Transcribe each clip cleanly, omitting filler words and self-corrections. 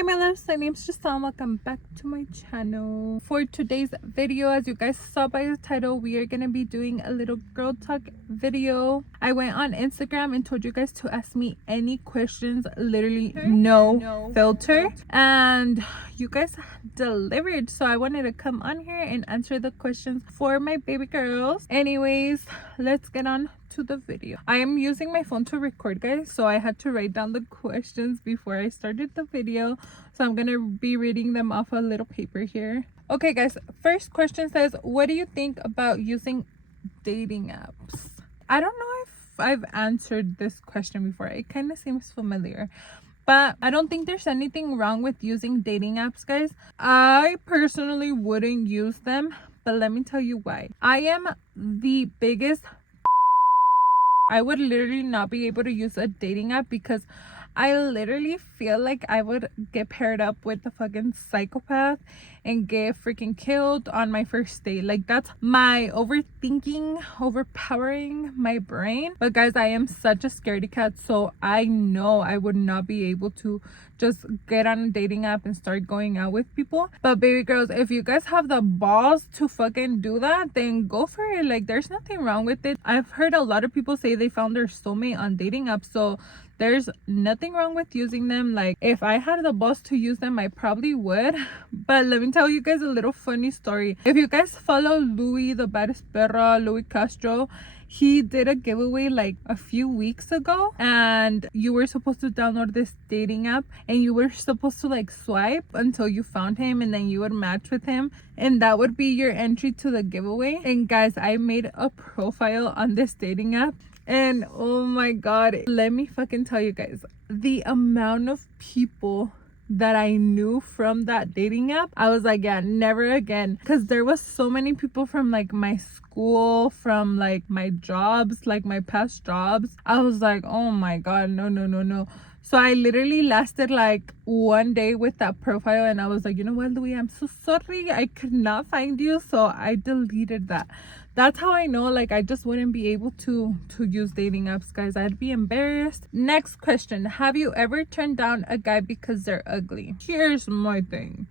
Hi my loves, my name's Giselle. Welcome back to my channel. For today's video, as you guys saw by the title, we are gonna be doing a little girl talk video. I went on Instagram and told you guys to ask me any questions, literally no filter, and you guys delivered, so I wanted to come on here and answer the questions for my baby girls. Anyways, let's get on to the video. I am using my phone to record, guys, so I had to write down the questions before I started the video, so I'm gonna be reading them off a little paper here. Okay guys, first question says, what do you think about using dating apps? I don't know if I've answered this question before. It kind of seems familiar, but I don't think there's anything wrong with using dating apps, guys. I personally wouldn't use them, but let me tell you why. I am the biggest I would literally not be able to use a dating app because I literally feel like I would get paired up with a fucking psychopath and get freaking killed on my first date. Like, that's my overthinking overpowering my brain. But guys, I am such a scaredy cat, so I know I would not be able to just get on a dating app and start going out with people. But baby girls, if you guys have the balls to fucking do that, then go for it. Like, there's nothing wrong with it. I've heard a lot of people say they found their soulmate on dating apps, so there's nothing wrong with using them. Like, if I had the balls to use them, I probably would. But let me tell you guys a little funny story. If you guys follow Louis, the baddest perra, Louis Castro, he did a giveaway like a few weeks ago, and you were supposed to download this dating app and you were supposed to like swipe until you found him, and then you would match with him, and that would be your entry to the giveaway. And guys, I made a profile on this dating app, and oh my god, let me fucking tell you guys, the amount of people that I knew from that dating app, I was like, yeah, never again. Because there was so many people from like my school, from like my jobs, like my past jobs. I was like, oh my god, no. So I literally lasted like one day with that profile, and I was like, you know what, Louis, I'm so sorry, I could not find you, so I deleted that. That's how I know, like, I just wouldn't be able to use dating apps, guys. I'd be embarrassed. Next question, have you ever turned down a guy because they're ugly? Here's my thing.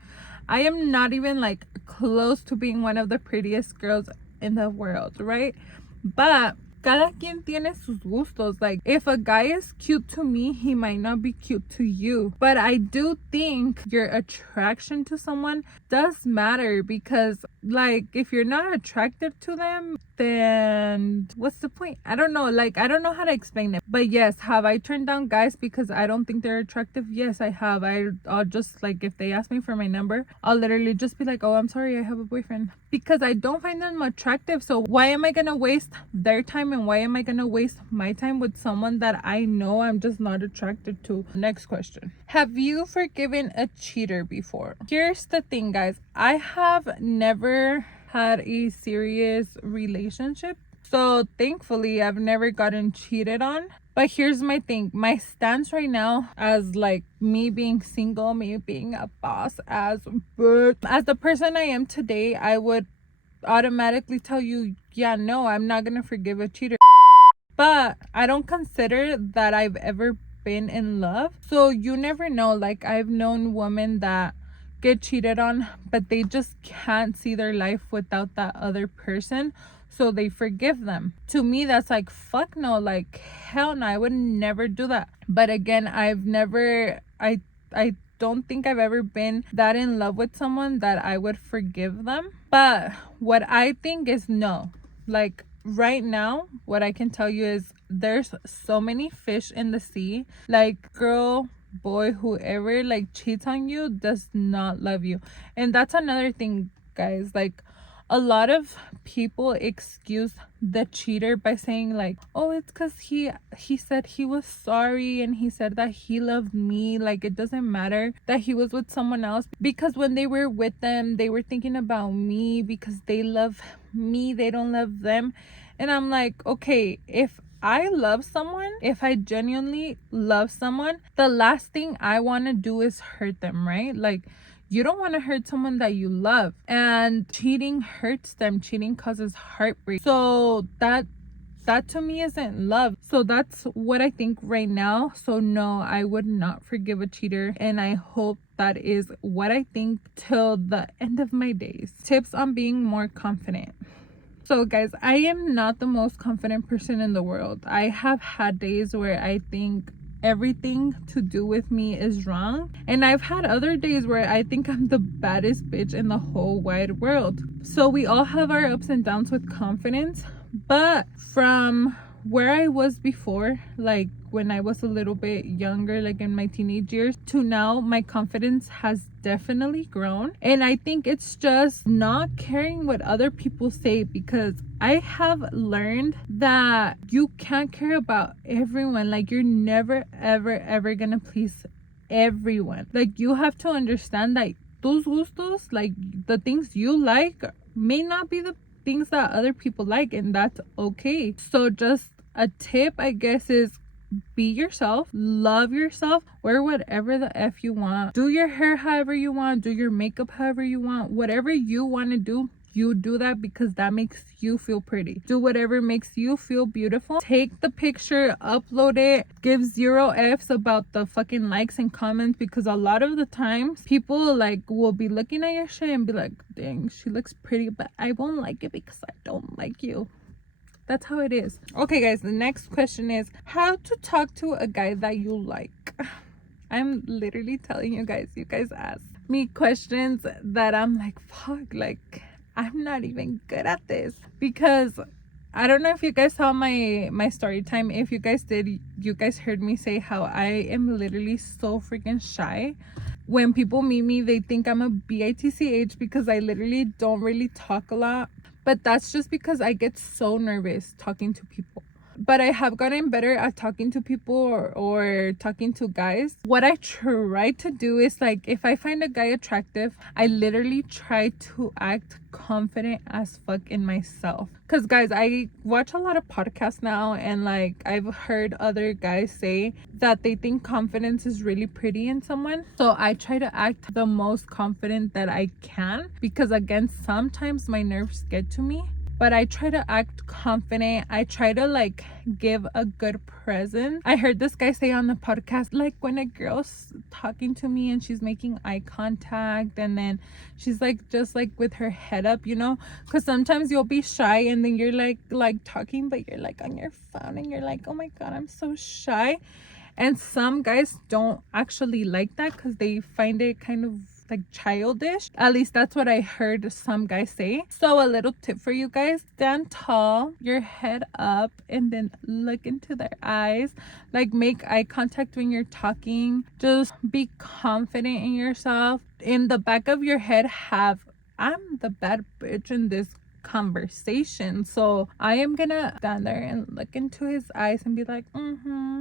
I am not even like close to being one of the prettiest girls in the world, right? But cada quien tiene sus gustos. Like, if a guy is cute to me, he might not be cute to you. But I do think your attraction to someone does matter, because like, if you're not attracted to them, then what's the point? I don't know. Like, I don't know how to explain it. But yes, have I turned down guys because I don't think they're attractive? Yes, I have. I'll just, like, if they ask me for my number, I'll literally just be like, oh, I'm sorry, I have a boyfriend, because I don't find them attractive. So why am I gonna waste their time, and why am I gonna waste my time with someone that I know I'm just not attracted to? Next question, have you forgiven a cheater before? Here's the thing, guys, I have never had a serious relationship, so thankfully I've never gotten cheated on. But here's my thing, my stance right now, as like me being single, me being a boss as the person I am today, I would automatically tell you, yeah, no, I'm not gonna forgive a cheater. But I don't consider that I've ever been in love, so you never know. Like, I've known women that get cheated on, but they just can't see their life without that other person, so they forgive them. To me, that's like, fuck no, like, hell no, I would never do that. But again, I don't think I've ever been that in love with someone that I would forgive them. But what I think is, no, like, right now, what I can tell you is there's so many fish in the sea. Like, girl, boy, whoever like cheats on you does not love you. And that's another thing, guys. Like, a lot of people excuse the cheater by saying like, oh, it's because he said he was sorry, and he said that he loved me. Like, it doesn't matter that he was with someone else, because when they were with them, they were thinking about me, because they love me, they don't love them. And I'm like, okay, if I love someone, if I genuinely love someone, the last thing I want to do is hurt them, right? Like, you don't want to hurt someone that you love, and cheating hurts them. Cheating causes heartbreak. So that that to me isn't love. So that's what I think right now. So no, I would not forgive a cheater, and I hope that is what I think till the end of my days. Tips on being more confident. So guys, I am not the most confident person in the world. I have had days where I think everything to do with me is wrong, and I've had other days where I think I'm the baddest bitch in the whole wide world. So we all have our ups and downs with confidence, but from where I was before, like when I was a little bit younger, like in my teenage years, to now, my confidence has definitely grown. And I think it's just not caring what other people say, because I have learned that you can't care about everyone. Like, you're never ever gonna please everyone. Like, you have to understand that tus gustos, like the things you like, may not be the things that other people like, and that's okay. So just a tip, I guess, is be yourself, love yourself, wear whatever the F you want, do your hair however you want, do your makeup however you want, whatever you want to do, you do that, because that makes you feel pretty. Do whatever makes you feel beautiful. Take the picture, upload it, give 0 F's about the fucking likes and comments, because a lot of the times people like will be looking at your shit and be like, dang, she looks pretty, but I won't like it because I don't like you. That's how it is. Okay guys, the next question is how to talk to a guy that you like. I'm literally telling you guys ask me questions that I'm like, fuck, like I'm not even good at this. Because I don't know if you guys saw my story time. If you guys did, you guys heard me say how I am literally so freaking shy. When people meet me, they think I'm a bitch because I literally don't really talk a lot. But that's just because I get so nervous talking to people. But I have gotten better at talking to people or talking to guys. What I try to do is, like, if I find a guy attractive, I literally try to act confident as fuck in myself. Because guys, I watch a lot of podcasts now, and like I've heard other guys say that they think confidence is really pretty in someone. So I try to act the most confident that I can, because again, sometimes my nerves get to me. But I try to act confident. I try to like give a good present. I heard this guy say on the podcast, like, when a girl's talking to me and she's making eye contact, and then she's like just like with her head up, you know, because sometimes you'll be shy and then you're like talking, but you're like on your phone and you're like, oh my god, I'm so shy. And some guys don't actually like that because they find it kind of like childish. At least that's what I heard some guys say. So a little tip for you guys: stand tall, your head up, and then look into their eyes. Like, make eye contact when you're talking. Just be confident in yourself. In the back of your head, have, I'm the bad bitch in this conversation, so I am gonna stand there and look into his eyes and be like,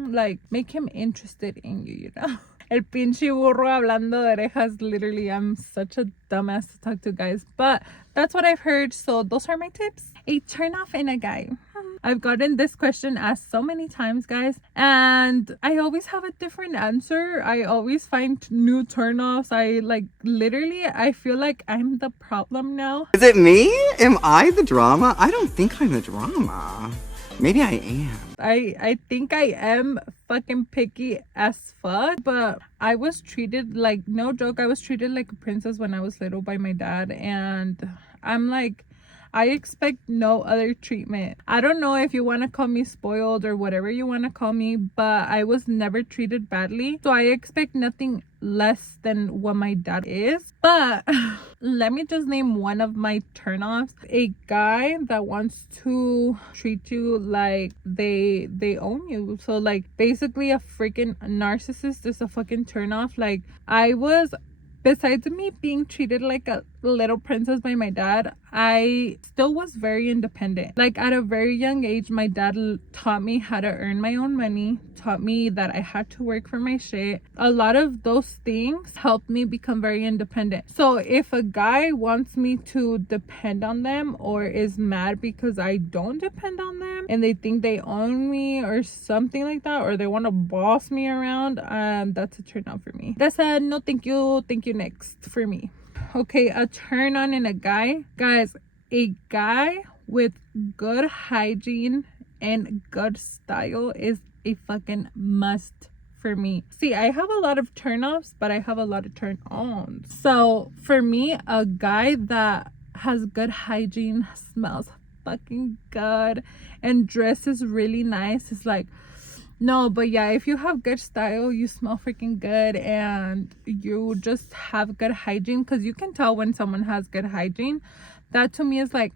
like, make him interested in you, you know. El pinche burro hablando de orejas. Literally, I'm such a dumbass to talk to guys, but that's what I've heard. So those are my tips. A turn off in a guy. I've gotten this question asked so many times, guys, and I always have a different answer. I always find new turnoffs. I feel like I'm the problem now. Is it me? Am I the drama? I don't think I'm the drama. Maybe I am. I think I am fucking picky as fuck, but I was treated like, no joke, I was treated like a princess when I was little by my dad, and I'm like, I expect no other treatment. I don't know if you want to call me spoiled or whatever you want to call me, but I was never treated badly. So I expect nothing less than what my dad is. But let me just name one of my turnoffs. A guy that wants to treat you like they own you. So like, basically a freaking narcissist is a fucking turnoff. Like, besides me being treated like a little princess by my dad, I still was very independent. Like, at a very young age, my dad taught me how to earn my own money, taught me that I had to work for my shit. A lot of those things helped me become very independent. So if a guy wants me to depend on them, or is mad because I don't depend on them and they think they own me or something like that, or they want to boss me around, that's a turn on for me. That's a no thank you next for me. Okay, a turn on in a guy. Guys, a guy with good hygiene and good style is a fucking must for me. See, I have a lot of turn-offs, but I have a lot of turn-ons. So for me, a guy that has good hygiene, smells fucking good, and dresses really nice is like, no. But yeah, if you have good style, you smell freaking good, and you just have good hygiene, because you can tell when someone has good hygiene. That to me is like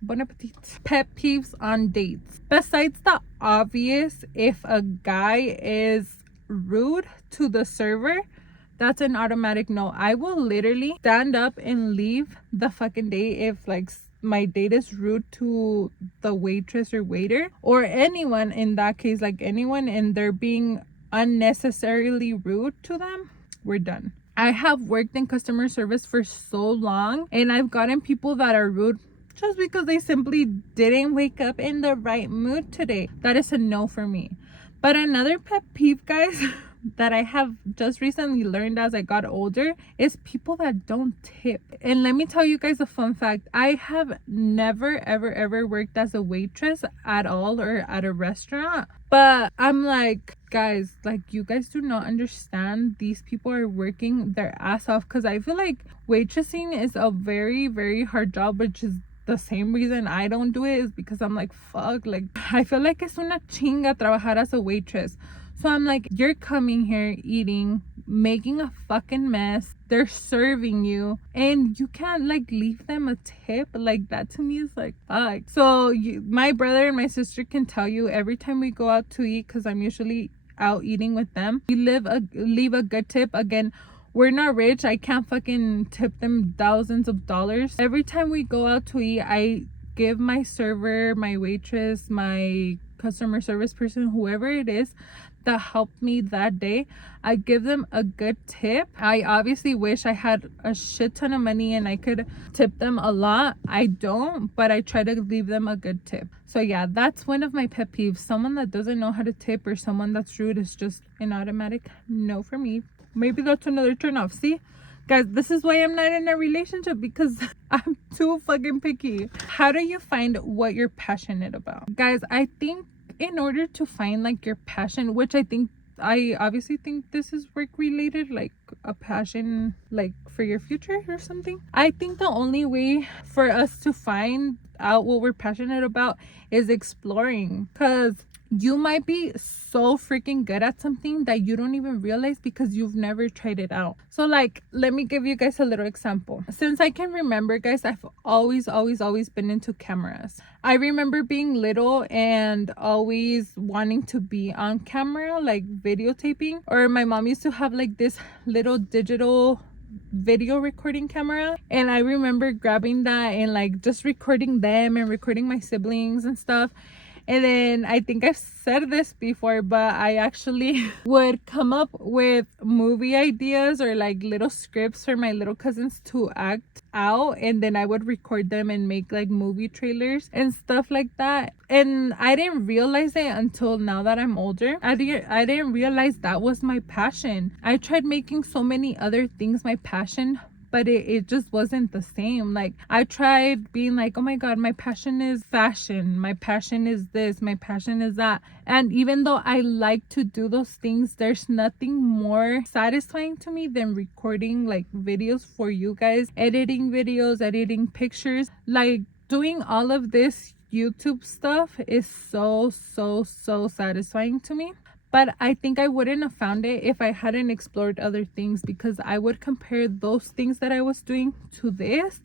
bon appetit. Pet peeves on dates. Besides the obvious, if a guy is rude to the server, that's an automatic no. I will literally stand up and leave the fucking date if like my date is rude to the waitress or waiter, or anyone in that case, like anyone, and they're being unnecessarily rude to them. We're done. I have worked in customer service for so long, and I've gotten people that are rude just because they simply didn't wake up in the right mood today. That is a no for me. But another pet peeve, guys, that I have just recently learned as I got older is people that don't tip. And let me tell you guys a fun fact. I have never ever worked as a waitress at all, or at a restaurant. But I'm like, guys, like, you guys do not understand. These people are working their ass off, because I feel like waitressing is a very hard job, which is the same reason I don't do it, is because I'm like, fuck, like, I feel like it's una chinga trabajar as a waitress. So I'm like, you're coming here eating, making a fucking mess, they're serving you, and you can't like leave them a tip. Like, that to me is like, fuck. So my brother and my sister can tell you, every time we go out to eat, because I'm usually out eating with them, we leave a good tip. Again, we're not rich. I can't fucking tip them thousands of dollars. Every time we go out to eat, I give my server, my waitress, my customer service person, whoever it is that helped me that day, I give them a good tip. I obviously wish I had a shit ton of money and I could tip them a lot. I don't, but I try to leave them a good tip. So yeah, that's one of my pet peeves. Someone that doesn't know how to tip, or someone that's rude, is just an automatic no for me. Maybe that's another turn off. See, guys, this is why I'm not in a relationship, because I'm too fucking picky. How do you find what you're passionate about? Guys, I think in order to find like your passion, which I obviously think this is work related, like a passion like for your future or something. I think the only way for us to find out what we're passionate about is exploring, because you might be so freaking good at something that you don't even realize because you've never tried it out. So like, let me give you guys a little example. Since I can remember, guys, I've always been into cameras. I remember being little and always wanting to be on camera, like videotaping. Or my mom used to have like this little digital video recording camera, and I remember grabbing that and like just recording them and recording my siblings and stuff. And then I think I've said this before, but I actually would come up with movie ideas or like little scripts for my little cousins to act out, and then I would record them and make like movie trailers and stuff like that. And I didn't realize it until now that I'm older. I didn't realize that was my passion. I tried making so many other things my passion, but it just wasn't the same. Like, I tried being like, oh my god, my passion is fashion, my passion is this, my passion is that. And even though I like to do those things, there's nothing more satisfying to me than recording like videos for you guys, editing videos, editing pictures. Like, doing all of this YouTube stuff is so satisfying to me. But I think I wouldn't have found it if I hadn't explored other things, because I would compare those things that I was doing to this,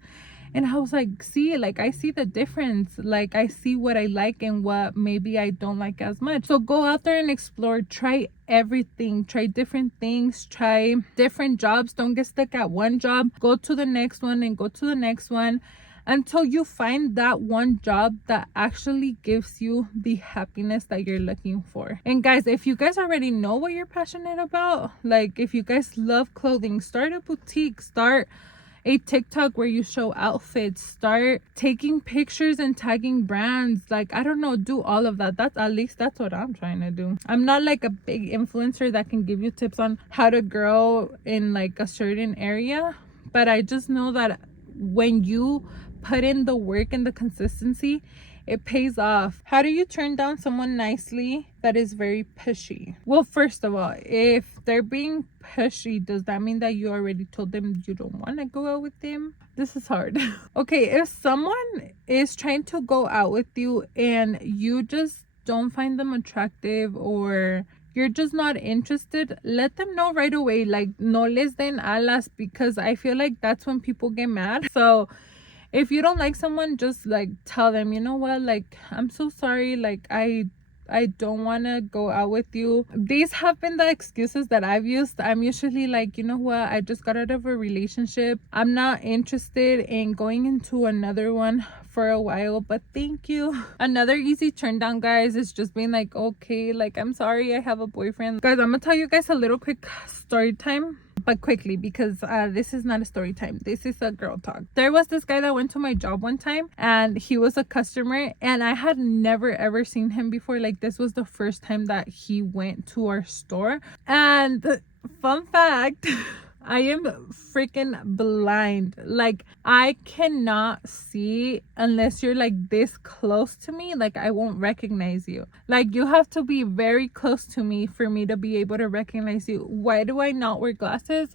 and I was like, see, like, I see the difference. Like, I see what I like and what maybe I don't like as much. So go out there and explore. Try everything. Try different things. Try different jobs. Don't get stuck at one job. Go to the next one and go to the next one, until you find that one job that actually gives you the happiness that you're looking for. And guys, if you guys already know what you're passionate about, like if you guys love clothing, start a boutique, start a TikTok where you show outfits, start taking pictures and tagging brands. Like, I don't know, do all of that. That's, at least that's what I'm trying to do. I'm not like a big influencer that can give you tips on how to grow in like a certain area, but I just know that when you put in the work and the consistency, It pays off. How do you turn down someone nicely that is very pushy? Well, first of all, if they're being pushy, does that mean that you already told them you don't want to go out with them? This is hard. Okay, if someone is trying to go out with you and you just don't find them attractive, or you're just not interested, let them know right away. Like, no les den alas, because I feel like that's when people get mad. So if you don't like someone, just like tell them, you know what, like, I'm so sorry, like I don't want to go out with you. These have been the excuses that I've used. I'm usually like, you know what, I just got out of a relationship, I'm not interested in going into another one for a while, but thank you. Another easy turn down, guys, is just being like, okay, like, I'm sorry, I have a boyfriend. Guys, I'm gonna tell you guys a little quick story time, but quickly, because this is not a story time, this is a girl talk. There was this guy that went to my job one time, and he was a customer, and I had never ever seen him before. Like, this was the first time that he went to our store. And fun fact, I am freaking blind. Like, I cannot see unless you're like this close to me. Like, I won't recognize you. Like, you have to be very close to me for me to be able to recognize you. Why do I not wear glasses?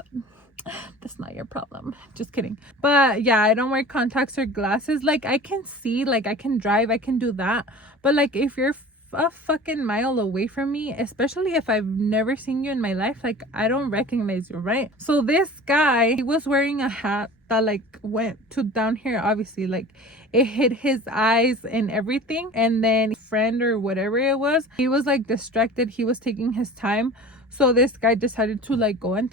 That's not your problem. Just kidding. But yeah, I don't wear contacts or glasses. Like, I can see, like, I can drive, I can do that. But like, if you're a fucking mile away from me, especially if I've never seen you in my life, like, I don't recognize you, right? So this guy, he was wearing a hat that like went to down here, obviously, like it hit his eyes and everything. And then friend or whatever it was, he was like distracted, he was taking his time. So this guy decided to like go and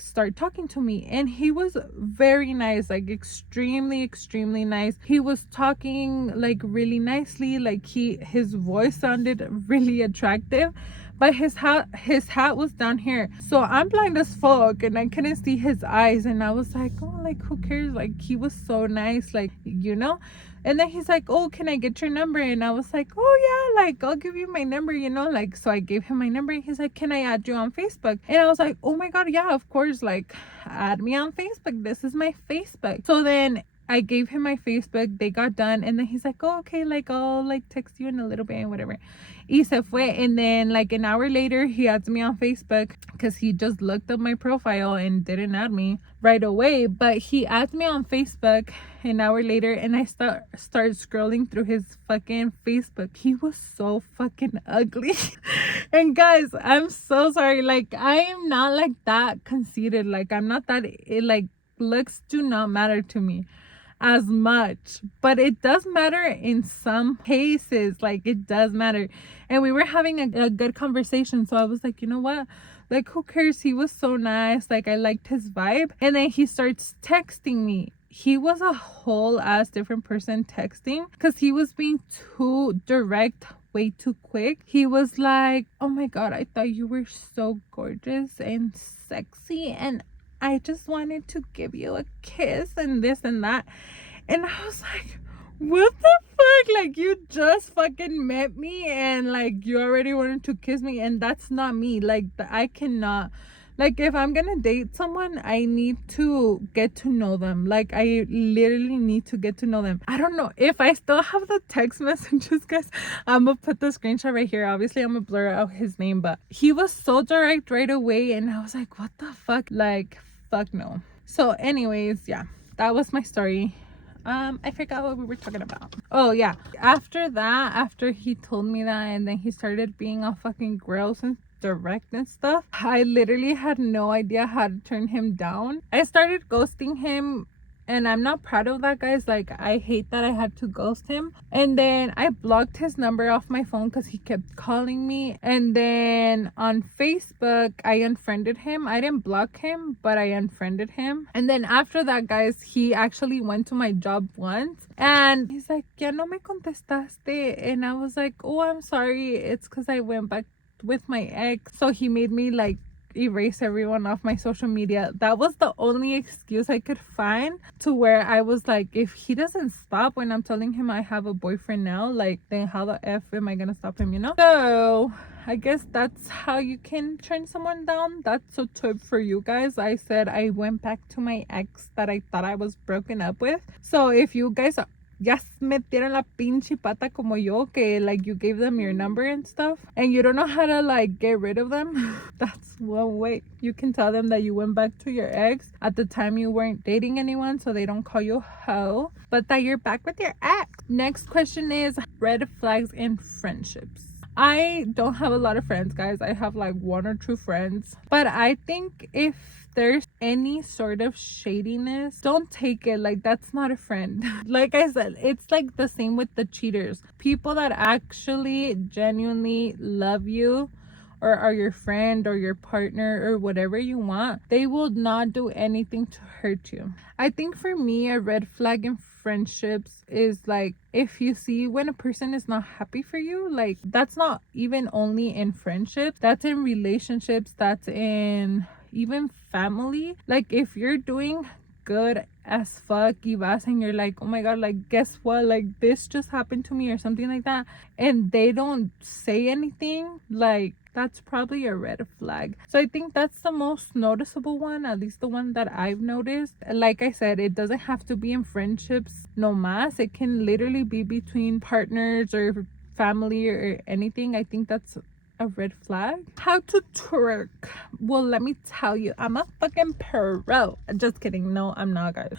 start talking to me, and he was very nice, like extremely nice. He was talking like really nicely, like his voice sounded really attractive, but his hat was down here. So I'm blind as fuck and I couldn't see his eyes, and I was like, oh, like, who cares? Like, he was so nice, like, you know. And then he's like, oh, can I get your number? And I was like, oh yeah, like, I'll give you my number, you know. Like, so I gave him my number, and he's like, can I add you on Facebook? And I was like, oh my god, yeah, of course, like, add me on Facebook, this is my Facebook. So then I gave him my Facebook, they got done, and then he's like, oh, okay, like, I'll like text you in a little bit and whatever. Y se fue. And then like an hour later, he adds me on Facebook because he just looked up my profile and didn't add me right away. But he adds me on Facebook an hour later, and I start scrolling through his fucking Facebook. He was so fucking ugly. And guys, I'm so sorry. Like, I am not like that conceited. Like, I'm not that, like, looks do not matter to me as much, but it does matter in some cases. Like, it does matter. And we were having a good conversation, so I was like, you know what, like, who cares? He was so nice, like, I liked his vibe. And then he starts texting me. He was a whole ass different person texting, because he was being too direct, way too quick. He was like, oh my god, I thought you were so gorgeous and sexy, and I just wanted to give you a kiss and this and that. And I was like, what the fuck? Like, you just fucking met me and like you already wanted to kiss me, and that's not me. Like, I cannot, like, if I'm gonna date someone, I need to get to know them. Like, I literally need to get to know them. I don't know if I still have the text messages, guys. I'm gonna put the screenshot right here. Obviously, I'm gonna blur out his name, but he was so direct right away, and I was like, what the fuck? Like, fuck no. So anyways, yeah, that was my story. I forgot what we were talking about. Oh yeah, after that, after he told me that, and then he started being all fucking gross and direct and stuff, I literally had no idea how to turn him down. I started ghosting him, and I'm not proud of that, guys. Like, I hate that I had to ghost him. And then I blocked his number off my phone because he kept calling me. And then on Facebook, I unfriended him. I didn't block him, but I unfriended him. And then after that, guys, he actually went to my job once, and he's like, ya no me contestaste. And I was like, oh, I'm sorry, it's because I went back with my ex, so he made me like erase everyone off my social media. That was the only excuse I could find, to where I was like, if he doesn't stop when I'm telling him I have a boyfriend now, like, then how the F am I gonna stop him, you know? So I guess that's how you can turn someone down. That's a tip for you guys. I said I went back to my ex that I thought I was broken up with. So if you guys ya metieron la pinche pata como yo, que like you gave them your number and stuff, and you don't know how to like get rid of them. That's one way you can tell them that you went back to your ex at the time you weren't dating anyone, so they don't call you hoe, but that you're back with your ex. Next question is red flags in friendships. I don't have a lot of friends, guys. I have like one or two friends, but I think if there's any sort of shadiness, don't take it. Like, that's not a friend. Like I said, it's like the same with the cheaters. People that actually genuinely love you or are your friend or your partner or whatever you want, they will not do anything to hurt you. I think for me, a red flag in friendships is like if you see when a person is not happy for you, like that's not even only in friendships, that's in relationships, that's in even family. Like if you're doing good as fuck, y vas and you're like, oh my god, like guess what, like this just happened to me or something like that, and they don't say anything, like that's probably a red flag. So I think that's the most noticeable one, at least the one that I've noticed. Like I said, it doesn't have to be in friendships no mas, it can literally be between partners or family or anything. I think that's a red flag. How to twerk? Well, let me tell you, I'm a fucking pro. Just kidding. No, I'm not, guys.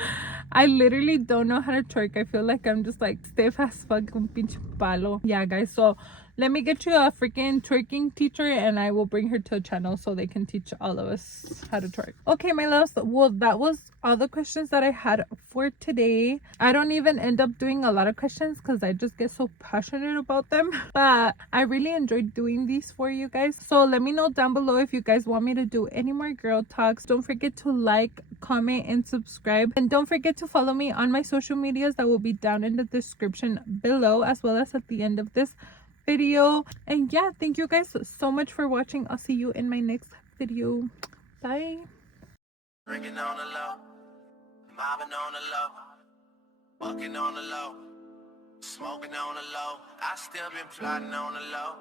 I literally don't know how to twerk. I feel like I'm just like stiff as fuck, un pinche palo. Yeah, guys. So let me get you a freaking twerking teacher and I will bring her to a channel so they can teach all of us how to twerk. Okay, my loves. Well, that was all the questions that I had for today. I don't even end up doing a lot of questions because I just get so passionate about them. But I really enjoyed doing these for you guys. So let me know down below if you guys want me to do any more girl talks. Don't forget to like, comment, and subscribe. And don't forget to follow me on my social medias that will be down in the description below, as well as at the end of this video. And yeah, thank you guys so much for watching. I'll see you in my next video. Bye. Drinking on the low, mobbing on the low, bucking on the low, smoking on the low. I still been plotting on the low.